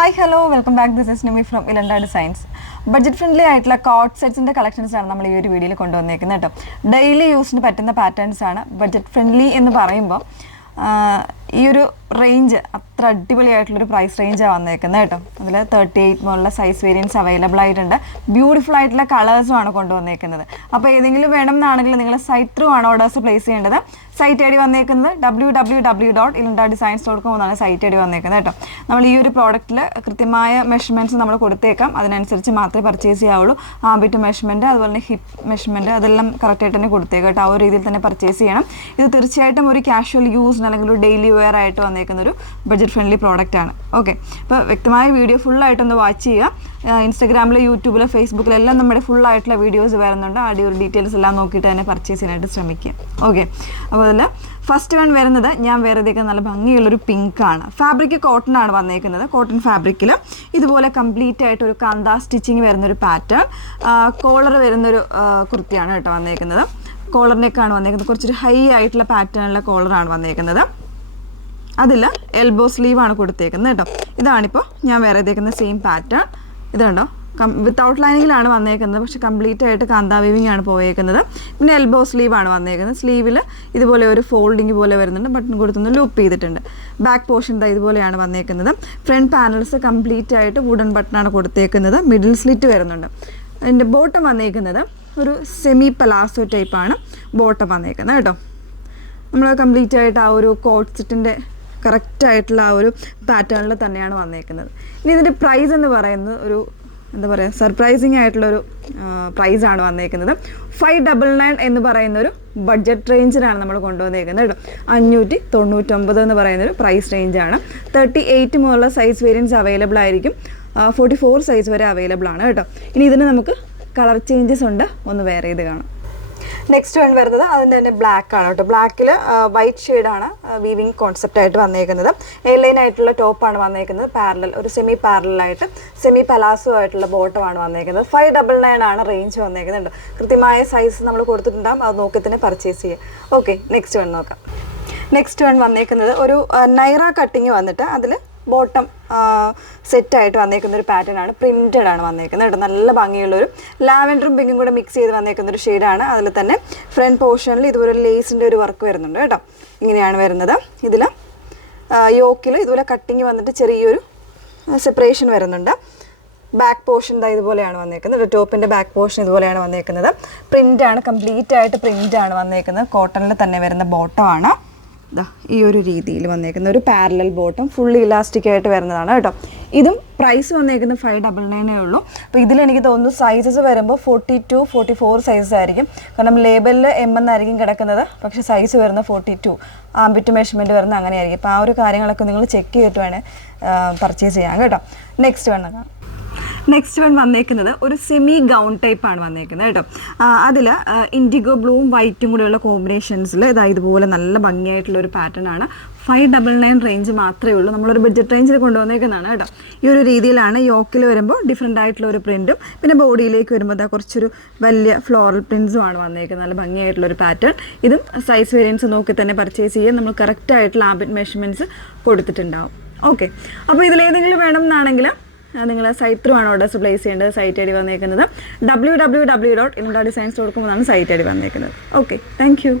Hi hello welcome back. This is Nimi from Ilanda designs. Budget friendly ആയിട്ടുള്ള coat സെറ്റ്സിൻ്റെ കളക്ഷൻസാണ് നമ്മൾ ഈ ഒരു വീഡിയോയിൽ കൊണ്ടുവന്നേക്കുന്നത് കേട്ടോ. ഡെയിലി യൂസിന് പറ്റുന്ന പാറ്റേൺസ് ആണ്. ബഡ്ജറ്റ് ഫ്രണ്ട്ലി എന്ന് പറയുമ്പോൾ ഈ ഒരു റേഞ്ച് അത്ര അടിപൊളിയായിട്ടുള്ളൊരു പ്രൈസ് റേഞ്ചാണ് വന്നേക്കുന്നത് കേട്ടോ. അതിൽ 38 മുതലുള്ള സൈസ് വേരിയൻസ് അവൈലബിൾ ആയിട്ടുണ്ട്. ബ്യൂട്ടിഫുൾ ആയിട്ടുള്ള കളേഴ്സുമാണ് കൊണ്ടുവന്നേക്കുന്നത്. അപ്പോൾ ഏതെങ്കിലും വേണം എന്നാണെങ്കിൽ നിങ്ങൾ സൈറ്റ് ത്രൂ ആണ് ഓർഡേഴ്സ് പ്ലേസ് ചെയ്യേണ്ടത്. സൈറ്റ് ഐ ഡി വന്നേക്കുന്നത് www.ilandadesigns.com എന്നാണ് സൈറ്റ് ഐ ഡി വന്നേക്കുന്നത് കേട്ടോ. നമ്മൾ ഈ ഒരു പ്രോഡക്റ്റിൽ കൃത്യമായ മെഷർമെൻറ്റ്സ് നമ്മൾ കൊടുത്തേക്കാം. അതിനനുസരിച്ച് മാത്രമേ പർച്ചേസ് ചെയ്യാവുള്ളൂ. ആംബിറ്റ് മെഷർമെൻറ്റ്, അതുപോലെ തന്നെ ഹിപ്പ് മെഷർമെൻറ്റ് അതെല്ലാം കറക്റ്റായിട്ട് തന്നെ കൊടുത്തേക്കാം കേട്ടോ. ആ ഒരു രീതിയിൽ തന്നെ പർച്ചേസ് ചെയ്യണം. ഇത് തീർച്ചയായിട്ടും ഒരു കാഷ്വൽ യൂസിന് അല്ലെങ്കിൽ ഒരു ഡെയിലി വെയർ ആയിട്ട് വന്നേക്കുന്ന ഒരു ബഡ്ജറ്റ് ഫ്രണ്ട്ലി പ്രോഡക്റ്റ് ആണ്. ഓക്കെ, അപ്പോൾ വ്യക്തമായ വീഡിയോ ഫുള്ളായിട്ടൊന്ന് വാച്ച് ചെയ്യുക. ഇൻസ്റ്റാഗ്രാമിൽ, യൂട്യൂബിൽ, ഫേസ്ബുക്കിലെല്ലാം നമ്മുടെ ഫുള്ളായിട്ടുള്ള വീഡിയോസ് വരുന്നുണ്ട്. ആ ഒരു ഡീറ്റെയിൽസ് എല്ലാം നോക്കിയിട്ട് തന്നെ പർച്ചേസ് ചെയ്യാനായിട്ട് ശ്രമിക്കുക. ഓക്കെ, അപ്പോൾ അതിൽ ഫസ്റ്റ് വൺ വരുന്നത് ഞാൻ വേറെയൊക്കെ നല്ല ഭംഗിയുള്ളൊരു പിങ്കാണ്. ഫാബ്രിക് കോട്ടൺ ആണ് വന്നേക്കുന്നത്. കോട്ടൺ ഫാബ്രിക്കിൽ ഇതുപോലെ കംപ്ലീറ്റ് ആയിട്ട് ഒരു കാന്ത സ്റ്റിച്ചിങ് വരുന്നൊരു പാറ്റേൺ, കോളർ വരുന്നൊരു കുർത്തിയാണ് കേട്ടോ വന്നേക്കുന്നത്. കോളറിനേക്കാണ് വന്നേക്കുന്നത്. കുറച്ചൊരു ഹൈ ആയിട്ടുള്ള പാറ്റേണിലുള്ള കോളറാണ് വന്നേക്കുന്നത്. അതിൽ എൽബോ സ്ലീവാണ് കൊടുത്തേക്കുന്നത് കേട്ടോ. ഇതാണിപ്പോൾ ഞാൻ വേറെ ചെയ്തേക്കുന്ന സെയിം പാറ്റേൺ. ഇതുണ്ടോ, വിത്തൗട്ട് ലൈനിങ്ങിലാണ് വന്നേക്കുന്നത്, പക്ഷെ കംപ്ലീറ്റ് ആയിട്ട് കാന്ത വീവിങ് ആണ് പോയേക്കുന്നത്. പിന്നെ എൽബോ സ്ലീവാണ് വന്നേക്കുന്നത്. സ്ലീവിൽ ഇതുപോലെ ഒരു ഫോൾഡിങ് പോലെ വരുന്നുണ്ട്. ബട്ടൺ കൊടുത്തൊന്ന് ലൂപ്പ് ചെയ്തിട്ടുണ്ട്. ബാക്ക് പോർഷൻ ഇതുപോലെയാണ് വന്നേക്കുന്നത്. ഫ്രണ്ട് പാനൽസ് കംപ്ലീറ്റ് ആയിട്ട് വുഡൻ ബട്ടണാണ് കൊടുത്തേക്കുന്നത്. മിഡിൽ സ്ലിറ്റ് വരുന്നുണ്ട്. അതിൻ്റെ ബോട്ടം വന്നേക്കുന്നത് ഒരു സെമി പലാസോ ടൈപ്പാണ് ബോട്ടം വന്നേക്കുന്നത് കേട്ടോ. നമ്മൾ കംപ്ലീറ്റ് ആയിട്ട് ആ ഒരു കോട്ട് സെറ്റിൻ്റെ കറക്റ്റായിട്ടുള്ള ആ ഒരു പാറ്റേണിൽ തന്നെയാണ് വന്നേക്കുന്നത്. ഇനി ഇതിൻ്റെ പ്രൈസ് എന്ന് പറയുന്നത് ഒരു എന്താ പറയുക, സർപ്രൈസിങ് ആയിട്ടുള്ളൊരു പ്രൈസാണ് വന്നേക്കുന്നത്. 599 എന്ന് പറയുന്നൊരു ബഡ്ജറ്റ് റേഞ്ചിലാണ് നമ്മൾ കൊണ്ടുവന്നേക്കുന്നത് കേട്ടോ. 599 എന്ന് പറയുന്നൊരു പ്രൈസ് റേഞ്ചാണ്. 38 മുതലുള്ള സൈസ് വേരിയൻസ് അവൈലബിൾ ആയിരിക്കും. 44 സൈസ് വരെ അവൈലബിൾ ആണ് കേട്ടോ. ഇനി ഇതിന് നമുക്ക് കളർ ചേഞ്ചസ് ഉണ്ട്, ഒന്ന് വെയർ ചെയ്ത് കാണാം. നെക്സ്റ്റ് വൺ വരുന്നത് അതിൻ്റെ തന്നെ ബ്ലാക്ക് ആണ് കേട്ടോ. ബ്ലാക്കിൽ വൈറ്റ് ഷെയ്ഡാണ് വീവിങ് കോൺസെപ്റ്റ് ആയിട്ട് വന്നേക്കുന്നത്. എയർലൈൻ ആയിട്ടുള്ള ടോപ്പാണ് വന്നേക്കുന്നത്. പാരലൽ, ഒരു സെമി പാരലായിട്ട് സെമി പലാസോ ആയിട്ടുള്ള ബോട്ടമാണ് വന്നേക്കുന്നത്. 599 ആണ് റേഞ്ച് വന്നേക്കുന്നുണ്ട്. കൃത്യമായ സൈസ് നമ്മൾ കൊടുത്തിട്ടുണ്ടാകും. അത് നോക്കി തന്നെ പർച്ചേസ് ചെയ്യുക. ഓക്കെ, നെക്സ്റ്റ് വൺ നോക്കാം. നെക്സ്റ്റ് വൺ വന്നേക്കുന്നത് ഒരു നൈറ കട്ടിങ് വന്നിട്ട് അതിൽ ബോട്ടം സെറ്റായിട്ട് വന്നേക്കുന്ന ഒരു പാറ്റേൺ ആണ്. പ്രിൻറ്റഡ് ആണ് വന്നേക്കുന്നത് കേട്ടോ. നല്ല ഭംഗിയുള്ളൊരു ലാവൻഡറും പിങ്കും കൂടെ മിക്സ് ചെയ്ത് വന്നേക്കുന്ന ഒരു ഷെയ്ഡാണ്. അതിൽ തന്നെ ഫ്രണ്ട് പോർഷനിൽ ഇതുപോലെ ലേസിൻ്റെ ഒരു വർക്ക് വരുന്നുണ്ട് കേട്ടോ. ഇങ്ങനെയാണ് വരുന്നത്. ഇതിൽ യോക്കിൽ ഇതുപോലെ കട്ടിങ് വന്നിട്ട് ചെറിയൊരു സെപ്പറേഷൻ വരുന്നുണ്ട്. ബാക്ക് പോർഷൻ ഇതുപോലെയാണ് വന്നേക്കുന്നത്. ടോപ്പിൻ്റെ ബാക്ക് പോർഷൻ ഇതുപോലെയാണ് വന്നേക്കുന്നത്. പ്രിൻ്റാണ്, കംപ്ലീറ്റ് ആയിട്ട് പ്രിൻ്റാണ് വന്നേക്കുന്നത്. കോട്ടണിൽ തന്നെ വരുന്ന ബോട്ടമാണ് ഈ ഒരു രീതിയിൽ വന്നേക്കുന്ന ഒരു പാരലൽ ബോട്ടം, ഫുള്ളി ഇലാസ്റ്റിക് ആയിട്ട് വരുന്നതാണ് കേട്ടോ. ഇതും പ്രൈസ് വന്നേക്കുന്നത് 599 ഉള്ളൂ. അപ്പോൾ ഇതിലെനിക്ക് തോന്നുന്നു സൈസസ് വരുമ്പോൾ 42, 44 സൈസസ് ആയിരിക്കും. കാരണം ലേബലിൽ M എന്നായിരിക്കും കിടക്കുന്നത്, പക്ഷേ സൈസ് വരുന്നത് 42, ആംബിറ്റ് മെഷർമെൻറ്റ് വരുന്നത് അങ്ങനെയായിരിക്കും. അപ്പോൾ ആ ഒരു കാര്യങ്ങളൊക്കെ നിങ്ങൾ ചെക്ക് ചെയ്തിട്ട് വേണേൽ പർച്ചേസ് ചെയ്യാം കേട്ടോ. നെക്സ്റ്റ് വന്നതാണ്. നെക്സ്റ്റ് വൺ വന്നേക്കുന്നത് ഒരു സെമി ഗൗൺ ടൈപ്പാണ് വന്നേക്കുന്നത് കേട്ടോ. അതിൽ ഇൻഡിഗോ ബ്ലൂവും വൈറ്റും കൂടെയുള്ള കോമ്പിനേഷൻസിൽ ഇതുപോലെ നല്ല ഭംഗിയായിട്ടുള്ള ഒരു പാറ്റേൺ ആണ്. 599 റേഞ്ച് മാത്രമേ ഉള്ളൂ. നമ്മളൊരു ബഡ്ജറ്റ് റേഞ്ചിൽ കൊണ്ടുവന്നേക്കുന്നതാണ് കേട്ടോ. ഈ ഒരു രീതിയിലാണ്. യോക്കിൽ വരുമ്പോൾ ഡിഫറെൻ്റ് ആയിട്ടുള്ള ഒരു പ്രിൻറ്റും, പിന്നെ ബോഡിയിലേക്ക് വരുമ്പോൾ കുറച്ചൊരു വലിയ ഫ്ലോറൽ പ്രിൻസും ആണ് വന്നേക്കുന്നത്. നല്ല ഭംഗിയായിട്ടുള്ളൊരു പാറ്റേൺ. ഇതും സൈസ് വേരിയൻസ് നോക്കി തന്നെ പർച്ചേസ് ചെയ്യാൻ നമ്മൾ കറക്റ്റായിട്ടുള്ള ആംബിറ്റ് മെഷർമെൻറ്റ്സ് കൊടുത്തിട്ടുണ്ടാവും. ഓക്കെ, അപ്പോൾ ഇതിലേതെങ്കിലും വേണം എന്നാണെങ്കിൽ നിങ്ങൾ സൈറ്റ് ത്രൂ ആണ് ഓർഡേഴ്സ് പ്ലേസ് ചെയ്യേണ്ടത്. സൈറ്റ് ഐ ഡി വന്നേക്കുന്നത് www.ilandadesigns.com എന്നാണ് സൈറ്റ് ഐ ഡി വന്നേക്കുന്നത്. Okay, thank you.